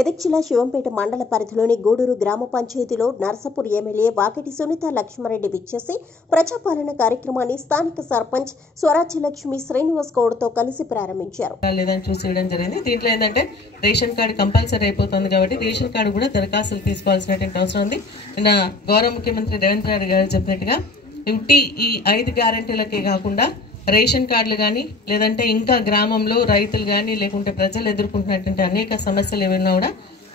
మెదక్ జిల్లా శివంపేట మండల పరిధిలోని గూడూరు గ్రామ పంచాయతీలో నర్సాపూర్ ఎమ్మెల్యే వాకిటి సునీత లక్ష్మారెడ్డి విచ్చేసి ప్రజాపాలన కార్యక్రమాన్ని స్థానిక సర్పంచ్ స్వరాజ్యలక్ష్మి శ్రీనివాస్ గౌడ్తో కలిసి ప్రారంభించారు. దీంట్లో ఏంటంటే రేషన్ కార్డు కంపల్సరీ అయిపోతుంది కాబట్టి రేషన్ కార్డు కూడా దరఖాస్తులు తీసుకోవాల్సినటువంటి అవసరం ఉంది. నిన్న గౌరవ ముఖ్యమంత్రి రేవంత్ రెడ్డి గారు చెప్పినట్టుగా ఈ 5 గ్యారెంటీలకే కాకుండా రేషన్ కార్డులు కానీ లేదంటే ఇంకా గ్రామంలో రైతులు కానీ లేకుంటే ప్రజలు ఎదుర్కొంటున్నటువంటి అనేక సమస్యలు ఏమైనా కూడా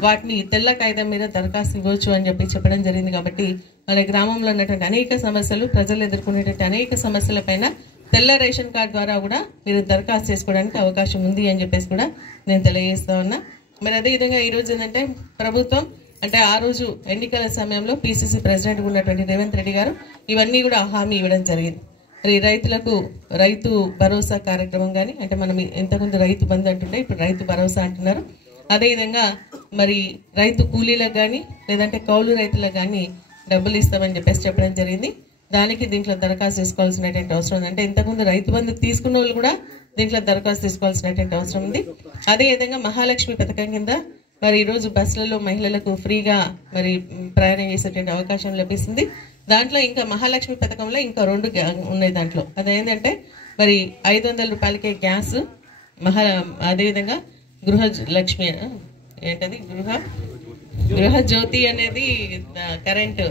వాటిని తెల్ల కాగితం మీద దరఖాస్తు ఇవ్వచ్చు అని చెప్పడం జరిగింది. కాబట్టి మన గ్రామంలో ఉన్నటువంటి అనేక సమస్యలు ప్రజలు ఎదుర్కొనేటువంటి అనేక సమస్యల పైన తెల్ల రేషన్ కార్డు ద్వారా కూడా మీరు దరఖాస్తు చేసుకోవడానికి అవకాశం ఉంది అని చెప్పేసి కూడా నేను తెలియజేస్తా ఉన్నా. మరి అదేవిధంగా ఈరోజు ఏంటంటే ప్రభుత్వం అంటే ఆ రోజు ఎన్నికల సమయంలో పిసిసి ప్రెసిడెంట్ ఉన్నటువంటి రేవంత్ రెడ్డి గారు ఇవన్నీ కూడా హామీ ఇవ్వడం జరిగింది. మరి రైతులకు రైతు భరోసా కార్యక్రమం కానీ అంటే మనం ఇంతకుముందు రైతు బంధు అంటుంటే ఇప్పుడు రైతు భరోసా అంటున్నారు. అదేవిధంగా మరి రైతు కూలీలకు కానీ లేదంటే కౌలు రైతులకు కానీ డబ్బులు ఇస్తామని చెప్పడం జరిగింది. దానికి దీంట్లో దరఖాస్తు తీసుకోవాల్సినటువంటి అవసరం ఉంది. అంటే ఇంతకుముందు రైతు బంధు తీసుకున్న వాళ్ళు కూడా దీంట్లో దరఖాస్తు తీసుకోవాల్సినటువంటి అవసరం ఉంది. అదేవిధంగా మహాలక్ష్మి పథకం కింద మరి ఈరోజు బస్సులలో మహిళలకు ఫ్రీగా మరి ప్రయాణం చేసేటువంటి అవకాశం లభిస్తుంది. దాంట్లో ఇంకా మహాలక్ష్మి పథకంలో ఇంకా 2 ఉన్నాయి. దాంట్లో అదేంటంటే మరి 500 రూపాయలకే గ్యాస్ అదేవిధంగా గృహలక్ష్మి ఏంటది గృహజ్యోతి అనేది కరెంటు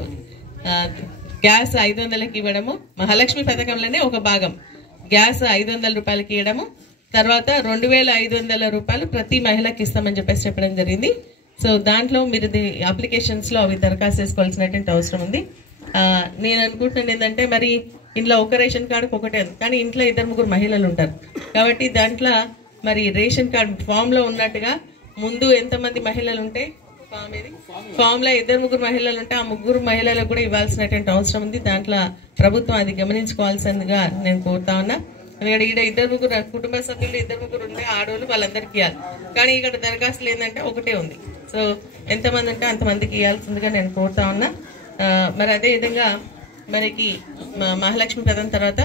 గ్యాస్ 500కి ఇవ్వడము, మహాలక్ష్మి పథకంలోనే ఒక భాగం గ్యాస్ 500 రూపాయలకి ఇవ్వడము, తర్వాత 2500 రూపాయలు ప్రతి మహిళకి ఇస్తామని చెప్పడం జరిగింది. సో దాంట్లో మీరు అప్లికేషన్స్లో అవి దరఖాస్తు చేసుకోవాల్సినటువంటి అవసరం ఉంది. నేను అనుకుంటున్నాను ఏంటంటే మరి ఇంట్లో ఒక రేషన్ కార్డుకి ఒకటే ఉంది, కానీ ఇంట్లో 2-3 మహిళలు ఉంటారు కాబట్టి దాంట్లో మరి రేషన్ కార్డు ఫామ్లో ఉన్నట్టుగా ముందు ఎంతమంది మహిళలు ఉంటే ఫామ్లో 2-3 మహిళలు ఉంటే ఆ 3 మహిళలకు కూడా ఇవ్వాల్సినటువంటి అవసరం ఉంది. దాంట్లో ప్రభుత్వం అది గమనించుకోవాల్సిందిగా నేను కోరుతా ఉన్నా. ఎందుకంటే ఇక్కడ 2-3 కుటుంబ సభ్యులు 2-3 ఉంటే ఆడవాళ్ళు వాళ్ళందరికీ ఇవ్వాలి, కానీ ఇక్కడ దరఖాస్తులు ఏంటంటే ఒకటే ఉంది. సో ఎంతమంది ఉంటే అంతమందికి ఇవ్వాల్సిందిగా నేను కోరుతా ఉన్నా. మరి అదేవిధంగా మనకి మహాలక్ష్మి పథకం తర్వాత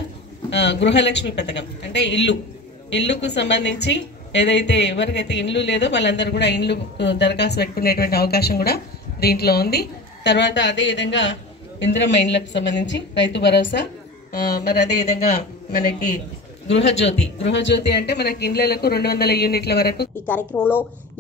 గృహలక్ష్మి పథకం అంటే ఇల్లుకు సంబంధించి ఏదైతే ఎవరికైతే ఇండ్లు లేదో వాళ్ళందరూ కూడా ఇండ్లు దరఖాస్తు పెట్టుకునేటువంటి అవకాశం కూడా దీంట్లో ఉంది. తర్వాత అదేవిధంగా ఇందిరమ్మ ఇండ్లకు సంబంధించి రైతు భరోసా, మరి అదేవిధంగా మనకి గృహజ్యోతి అంటే మనకి ఇండ్లకు 200 యూనిట్ల వరకు. ఈ కార్యక్రమంలో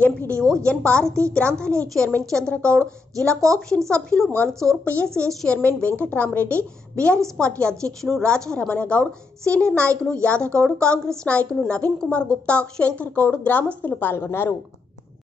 ఎంపీడీఓ ఎన్ భారతి, గ్రంథాలయ చైర్మన్ చంద్రగౌడ్, జిల్లా కోఆప్షన్ సభ్యులు Mansoor, PSS chairman Venkatramareddy, BRS party అధ్యక్షులు రాజారమణ గౌడ్, సీనియర్ నాయకులు యాదగౌడ్, కాంగ్రెస్ నాయకులు నవీన్ కుమార్ గుప్తా, శంకర్ గౌడ్, గ్రామస్తులు పాల్గొన్నారు.